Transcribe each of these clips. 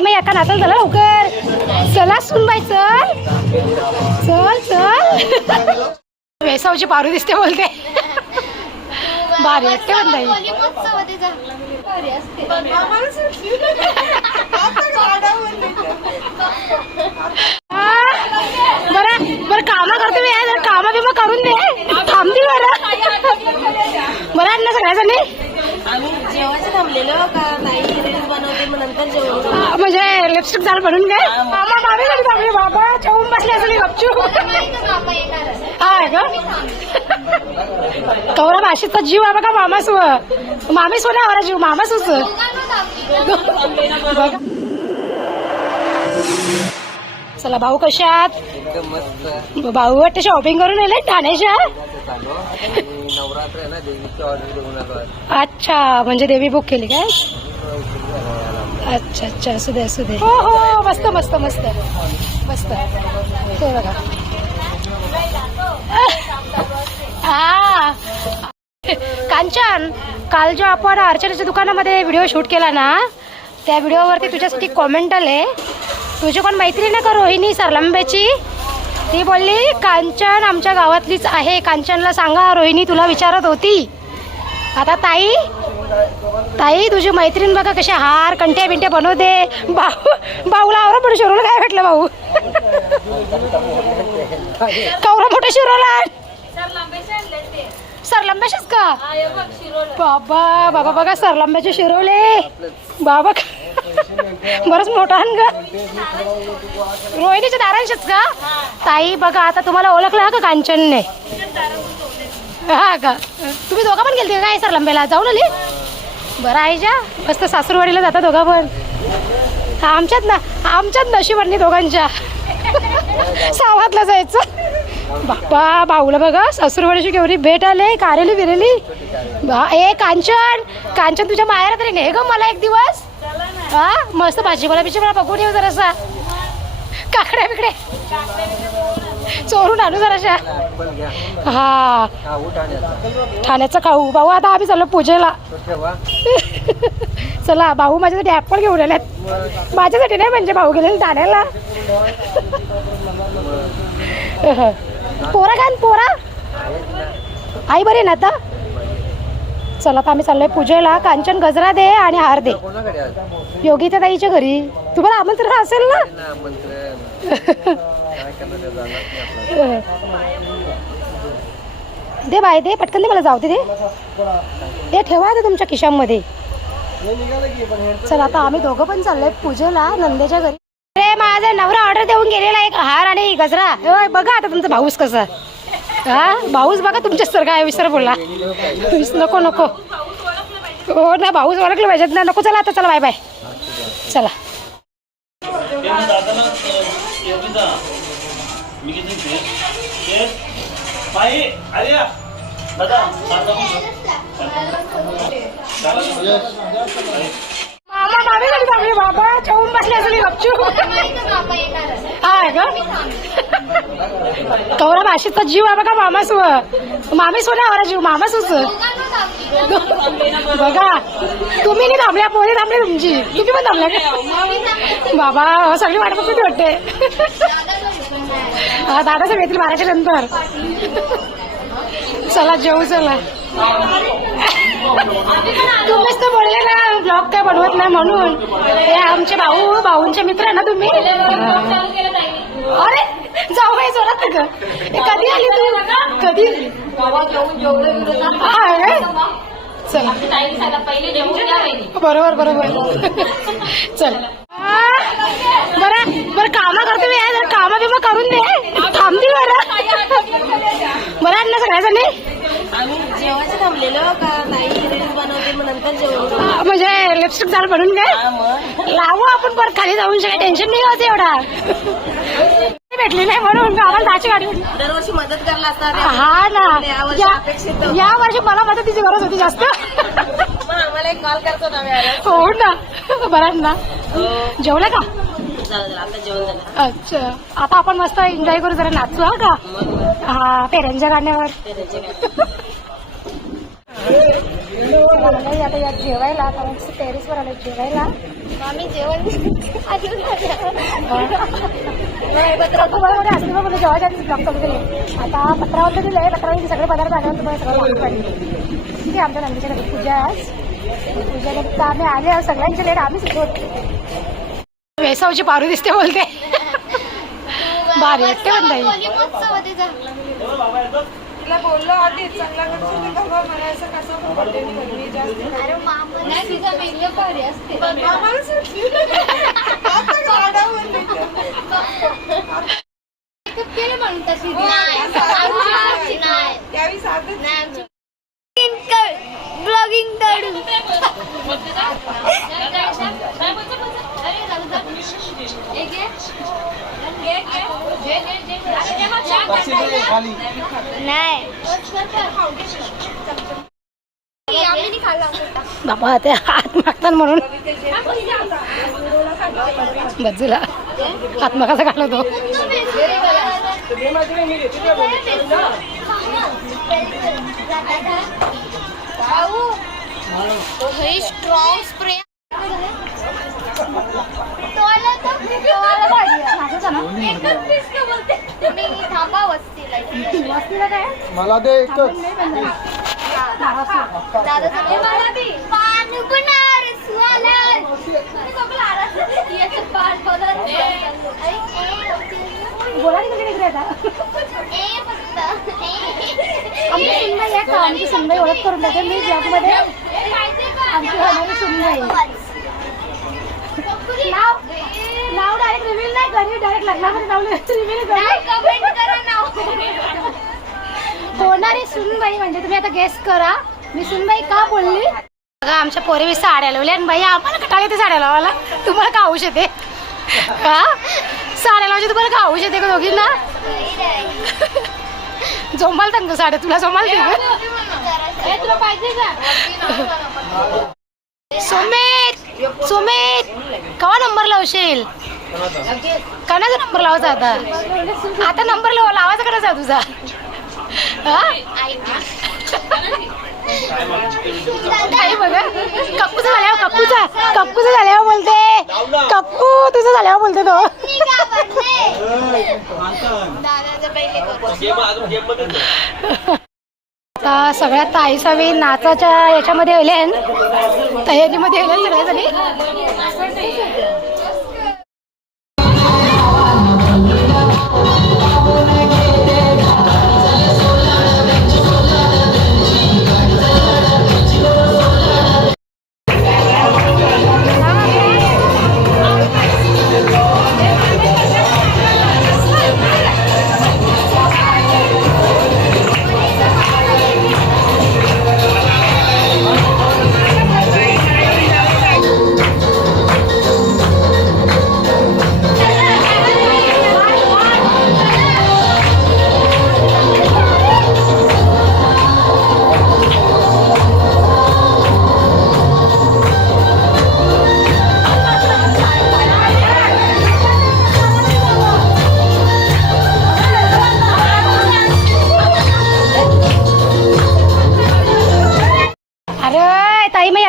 Time आहे एका नाताल चला लवकर. चला सुनबाई चल. चल चल. वेसावची पारू दिसते बोलते भारी वाटते म्हणताई बरं बरं कामं करते मी जर कामं बिमं करून दे. थांबते बरं. बरं ना सगळ्याजणी? आम्ही जेवायचं थांबलेलो का ताई रील्स बनवते मग नंतर जेवण करू. आ, म्हणजे लिपस्टिक झाड बनून घे मामा मामी घरी थांबली बाबा ठेवून बसली असेल हा कौरा भाषेचा जीव आहे बघा मामा सु मामी सोना आवरा जीव मामा सुच चला भाऊ कशात एकदम मस्त. भाऊ वाटतं शॉपिंग करून येले ठाण्याच्या. नवरात्र आहे ना देवीची ऑर्डर अच्छा म्हणजे देवी बुक केली काय? अच्छा अच्छा असू दे असू दे. हो हो, हो मस्त मस्त मस्त. मस्त. ते बघा. हा. कांचन काल जो आपण अर्चनाच्या दुकानामध्ये व्हिडिओ शूट केला ना त्या व्हिडिओवरती तुझ्यासाठी कॉमेंट आले. तुझी कोण मैत्री आहे का रोहिणी सरलंबेची? ती बोलली कांचन आमच्या गावातलीच आहे. कांचनला सांगा रोहिणी तुला विचारत होती. आता ताई ताई तुझी मैत्रीण बघा कशा हार कंट्या बिंट्या बनवते भाऊ भाऊला आवरा पण शिरोला काय भेटलं भाऊ? कवरा मोठा शिरवला सरलंब्याशीच का? बाबा बाबा बघा सरलंब्याचे शिरवले बाबा बरंच मोठा आण ग. रोहिणीच्या दारांशीच का ताई बघा आता तुम्हाला ओळखलं का कांचनने? हा का तुम्ही दोघं पण गेलते काय सर लंबेला जाऊ आली? बरं आहे जा. मस्त सासूरवाडीला जाता दोघं पण. आमच्यात ना आमच्यात नशिबांनी दोघांच्या. सावातला जायचं. बाप्पा भाऊला बघा. सासूरवाडीची केवढी भेट आले कारेली बिरेली. बा ए कांचन. कांचन तुझ्या माहेर तरी नाही ग मला एक दिवस. हा? मस्त भाजीपाला बिजीपाला बघून येऊ जरासा. काकड्या बिकडे चोरून आणू जराशा. हा. ठाण्याचा ठाण्याचं खाऊ. भाऊ आता आम्ही चाललो पूजेला. चला भाऊ माझ्यासाठी ॲपल घेऊन आल्यात माझ्यासाठी नाही म्हणजे भाऊ गेले ठाण्याला. पोरा काय पोरा. आई बरी ना आता? चला आता आम्ही चाललोय पूजेला. कांचन गजरा दे आणि हार दे. योगिता ताईच्या घरी. तुम्हाला आमंत्रण असेल ना? दे बाय दे. पटकन दे मला जाऊ दे दे. ते ठेवा ते तुमच्या खिशामध्ये. चला आता आम्ही दोघं पण चाललोय पूजेला नंदेच्या घरी. अरे माझा नवरा ऑर्डर देऊन गेलेला एक हार आणि गजरा. बघा आता तुमचा भाऊस कसा. हा? भाऊच बघा तुमच्याच सारखा आहे विसर बोला नको नको. हो ना भाऊच ओळखलं पाहिजेत ना नको चला आता चला बाय बाय. चला. मामा मामी घरी बाबा ठेवून बसले असली गपचू हा का कौरा भाषेचा जीव आहे बघा मामासव सु मामी सोना आवरा जीव मामासूच. बघा तुम्ही नाही थांबल्या पोरी थांबली तुमची. तुम्ही पण थांबल्या का? बाबा हो, सगळी वाट बघून वाटते. हा दादा सगळे येतील बाराच्या नंतर. चला जेऊ चला. तुम्हीच तर बोलले ना ब्लॉग काय बनवत नाही म्हणून. हे आमचे भाऊ भाऊंचे मित्र आहे ना तुम्ही? अरे जाऊ बाई जोरात का कधी आली तू? कधी हा रे? चला. बरोबर बरोबर. चल. बरं बरं कामं करते मी. जर कामं बिमं करून दे. थांबतील बरं. बरं आहे ना सगळ्याजणी जेवायचं का म्हणजे लिपस्टिक झाड बनून काय? लावू आपण परत खाली जाऊन सगळं टेन्शन नाही होत एवढा. भेटली नाही म्हणून आम्हाला दहाची गाडी भेटली. दरवर्षी मदत करायला असतात हा ना. या- होतं. वर्षी मला मदतीची गरज होती जास्त. आम्हाला एक कॉल करतो ना आम्ही आल्यावर. हो ना. बरं आहे ना. हो. जेवलं का? झालं झालं आता जेवण झालं. अच्छा. आता आपण मस्त एन्जॉय करू जरा नाचू हा का? मग. हा पेऱ्यांच्या गाण्यावर. ते त्याचे काय. नाही आता यात जेवायला आता टेरेसवर आलं जेवायला. आम्ही जेवण बघ आता दिलंय पत्रावरती सगळे पदार्थ आल्यावर तुम्हाला सगळं माहिती पाहिजे ठीक आहे आमच्या पूजा आहे आज. पूजा आम्ही आले आज सगळ्यांचे लेट आम्ही वेसावची पारू दिसते बोलते. भारी वाटते हो, तिला बोललो आधी चांगला करशील तर बाबा मला असं कसं बर्थडे मी जास्त अरे मामा नाही मेकअप भारी असते मामाला सुट्टी आता गाडावर मेकअप केले म्हणून तशी हो, नाही नाही त्यावेळी साधं नाही आमची ब्लॉगिंग काढू नाही आम्ही नाही बाबा ते हात मागतात म्हणून. बाजूला हात मागाचा घालवतो स्ट्रॉंग स्प्रे वस्तीला मला दे एकच. दादा पान बनारस वाला याचं पान बनारस बोला तिकडे तिकडे आता. ए फक्त. आमची सुनबाई आहे का? आमची सुनबाई ओळख करून देते. मी ब्लॉगमध्ये आमची होणारी सुनबाई. नाव नाव डायरेक्ट रिव्हील नाही. करी डायरेक्ट लग्नामध्ये नाव रिव्हील करू. कमेंट करा नाव होणारी सुनबाई म्हणजे तुम्ही आता गेस करा. मी सुनबाई का बोलली? बघा आमच्या पोरी साड्या लावल्या आणि बाई आम्हाला कटाळ येते साड्या लावायला तुम्हाला का हौश येते का साड्या लावायची तुम्हाला का हौश येते का दोघींना? जोमाल तंग साड्या तुला जोमाल सुमित सुमित कवा नंबर लावशील कोणाचा नंबर लावायचा आता. आता नंबर लावायचा करायचा तुझा. काही बघा कप्पूचा झाल्यावर कप्पूचा कप्पूचा झाल्यावर बोलते. कप्पू तुझं झाल्यावर बोलते तो. आता सगळ्या ताईसावी नाचाच्या याच्यामध्ये आले तयारीमध्ये आल्या सगळ्याजणी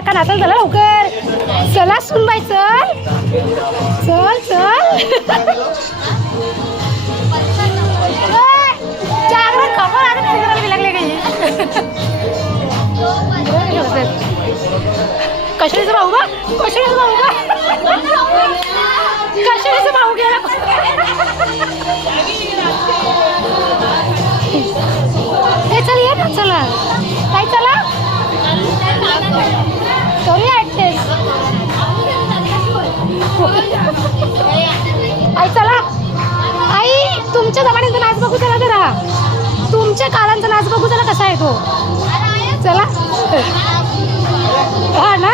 काका मग चला लवकर. चला सुनबाई चल. चल चल. ओय, जागरण खबर आता फिरायला लागले काही. भाऊ का कशाचं भाऊ का कशाचं भाऊ गेला? आई चला. आई तुमच्या जमान्याचा नाच बघू चला जरा. तुमच्या कालांचा नाच बघू चला कसा आहे तो. चला. हा ना.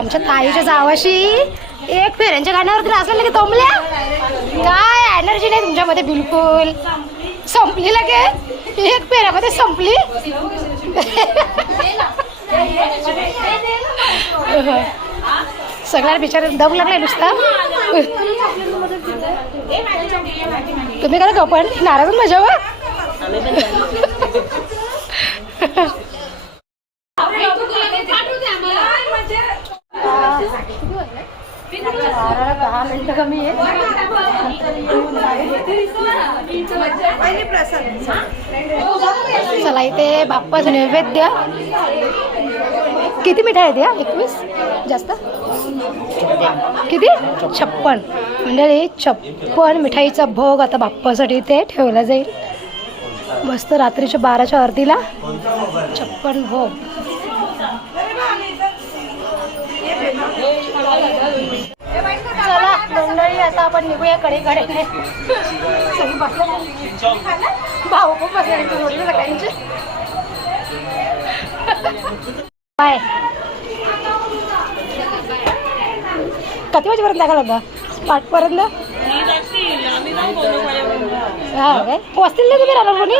आमच्या ताईच्या जावाशी. एक फेऱ्यांच्या गाण्यावर नाचलेलं की तोंबल्या? काय एनर्जी नाही तुमच्यामध्ये बिलकुल. संपली लगे एक फेऱ्यामध्ये संपली. सगळ्या बिचार दम लागलाय नुसता. तुम्ही करा का पण नाराज माझ्यावर मिनिटं कमी आहे. चला इथे बाप्पाचं नैवेद्य. किती मिठाई आहेत या? एकवीस? जास्त? किती? छप्पन. म्हणजे छप्पन मिठाईचा भोग आता बाप्पासाठी इथे ठेवला जाईल. मस्त रात्रीच्या बाराच्या अर्धीला छप्पन भोग. मंडळी आता आपण निघूया कडे सगळी भाऊ खूप सगळ्यांची. बाय. किती वाजेपर्यंत दाखल होता पाठपर्यंत हा काय? वसतील नाही तुम्ही राहणार कोणी?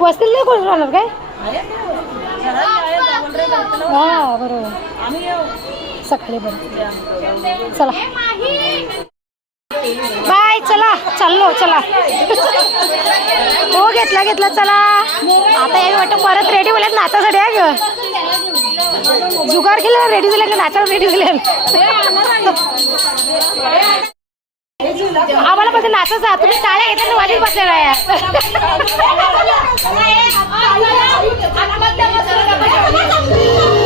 वसतील नाही कोणी राहणार काय? हा बरोबर. सकाळी बरं. चला. बाय चला. चाललो चला. हो घेतला घेतला चला. आता हे वाटतं परत रेडी बोलत नाचासाठी आहे ग. जुगार केलं रेडी झाल्या का नाचायला रेडी झाले. आम्हाला पण नाचायचं आहे. तुम्ही टाळ्या घेताना वाजत बसलेला वाईट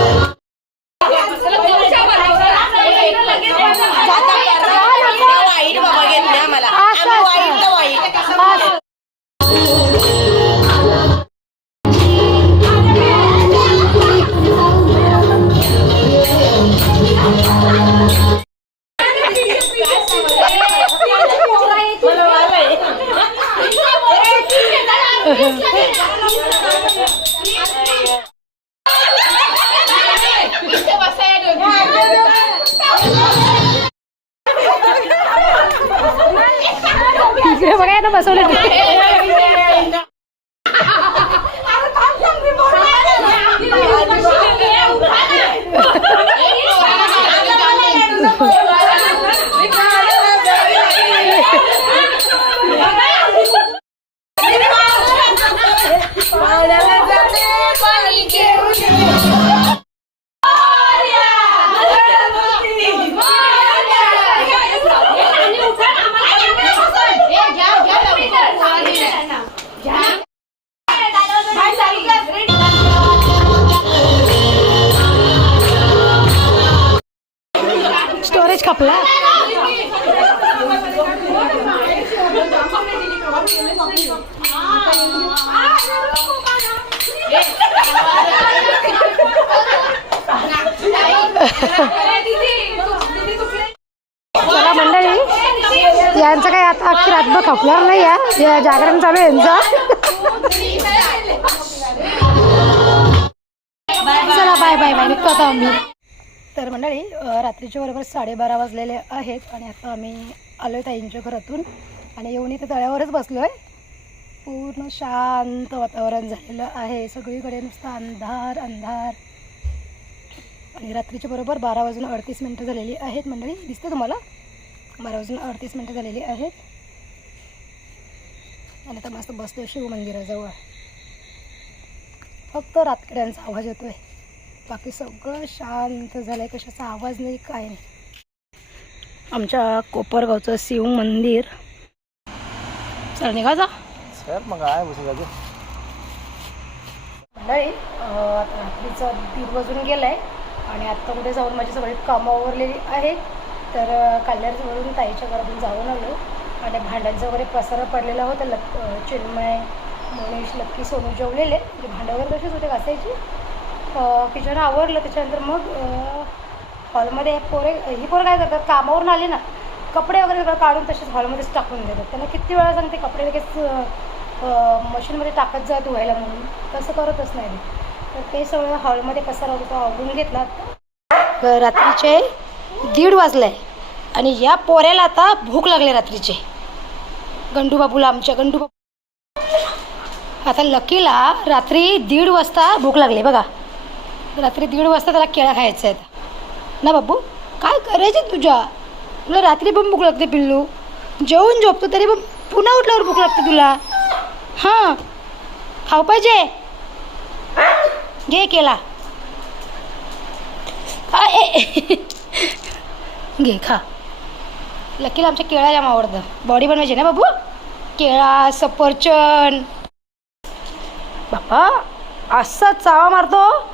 स्टोरेज खपला? चला मंडळी यांचं काय आता अख्खी रातभर खपणार नाही या. जागरण चालू आहे यांचा. चला बाय बाय बाय निघतो आता आम्ही. तर मंडळी रात्रीचे बरोबर साडेबारा वाजलेले आहेत आणि आता आम्ही आलो आहे ताईंच्या घरातून. आणि येऊन इथे तळ्यावरच बसलो आहे पूर्ण शांत वातावरण झालेलं आहे. सगळीकडे नुसतं अंधार अंधार. आणि रात्रीच्या बरोबर बारा वाजून अडतीस मिनटं झालेली आहेत मंडळी. दिसतं तुम्हाला? बारा वाजून अडतीस मिनटं झालेली आहेत. आणि आता मस्त बसतो शिवमंदिराजवळ फक्त रातकड्यांचा आवाज येतो आहे बाकी सगळं शांत झालंय कशाचा आवाज नाही काय नाही. आमच्या कोपरगावचं शिव मंदिर. चल निघायचा सर मग आहे बसून मंडळी रात्रीचं दीड वाजून गेलं आहे आणि आत्ता कुठे जाऊन माझी सगळी कामं आवरलेली आहेत. तर कल्याणवरून ताईच्या घरातून जाऊन आलो. आणि भांड्यांचा वगैरे पसारा पडलेला होता. लक चिन्मय मनीष लक्की सोनू जेवलेले म्हणजे भांडं वगैरे तसेच होते घासायची. किचन आवरलं त्याच्यानंतर मग हॉलमध्ये पोरे ही पोरं काय करतात कामावरून आले ना कपडे वगैरे सगळं काढून तसेच हॉलमध्येच टाकून देतात. त्यांना किती वेळा सांगते कपडे लगेच मशीनमध्ये टाकत जा धुवायला म्हणून. तसं करतच नाही तर ते सगळं हॉलमध्ये पसारा होता तो आवडून घेतला. रात्रीचे दीड वाजले आणि या पोऱ्याला आता भूक लागली रात्रीचे. गंडू बाबूला आमच्या गंडू बाबू. आता लकीला रात्री दीड वाजता भूक लागली बघा. रात्री दीड वाजता त्याला केळा खायचा आहेत. ना बाबू काय करायचं तुझ्या? तुला रात्री पण भूक लागते पिल्लू. जेवून झोपतो तरी पण पुन्हा उठल्यावर भूक लागते तुला. हां. खाऊ पाहिजे. घे केला. घे खा. लकीला आमच्या केळा जाम आवडतं बॉडी बनवायची ना बाबू? केळा सफरचंद. बापा असा चावा मारतो.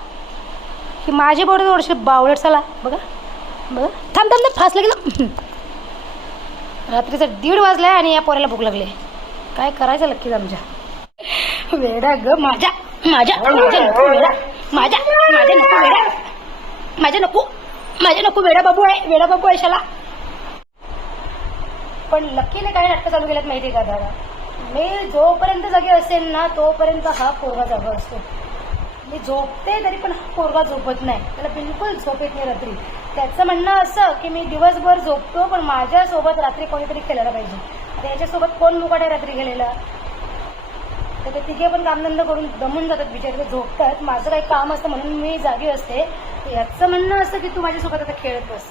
की माझी बॉडी थोडीशी बावळट चला बघा बघा. थांब थांब फासलं गेलं रात्रीचं दीड वाजलाय आणि या पोऱ्याला भूक लागली काय करायचं लक्कीच आमच्या? वेडा ग माझ्या माझ्या माझ्या नको वेडा माझ्या माझ्या नको वेडा माझ्या नको माझ्या नको वेडा बाबू आहे वेडा बाबू आहे शाला. पण लक्कीने काय नाटकं चालू केल्यात माहिती आहे का दादा? मी जोपर्यंत जागी असेल ना तोपर्यंत हा पोरगा जागा असतो. मी झोपते तरी पण पोरगा झोपत नाही. त्याला बिलकुल झोप येत नाही रात्री. त्याचं म्हणणं असं की मी दिवसभर झोपतो पण माझ्यासोबत रात्री कोणीतरी खेळायला पाहिजे. आता याच्यासोबत कोण मुकाट आहे रात्री गेलेला? तर ते तिघे पण कामधंदा करून दमून जातात बिचारे झोपतात. माझं काही काम असतं म्हणून मी जागी असते. याचं म्हणणं असं की तू माझ्यासोबत आता खेळत बस.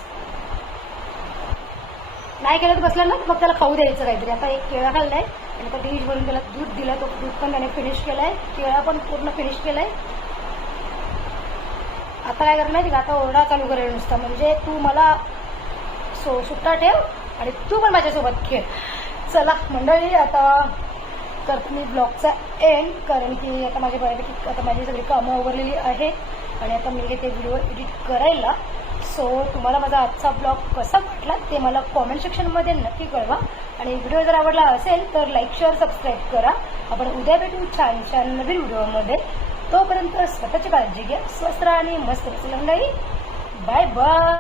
नाही केलं तर बसला ना मग त्याला खाऊ द्यायचं काहीतरी. आता एक केळा खाल्लाय. आणि आता डिश भरून त्याला दूध दिलं तो दूध पण त्याने फिनिश केलाय. केळा पण पूर्ण फिनिश केलाय. आता काय करणार माहिती का? आता ओरडा चालू करेल नुसता. म्हणजे तू मला सो सुट्टा ठेव आणि तू पण माझ्यासोबत खेळ. चला मंडळी आता करते मी ब्लॉगचा एंड कारण की आता माझ्या बऱ्यापैकी आता माझी सगळी कामं उभारलेली आहेत आणि आता मी ते व्हिडिओ एडिट करायला. सो तुम्हाला माझा आजचा ब्लॉग कसा वाटला ते मला कॉमेंट सेक्शनमध्ये नक्की कळवा. आणि व्हिडिओ जर आवडला असेल तर लाईक शेअर सबस्क्राईब करा. आपण उद्या भेटू छान छान नवीन व्हिडिओमध्ये तोपर्यंत स्वतःची काळजी घ्या स्वस्त राहा आणि मस्त रसलंगाई बाय बाय.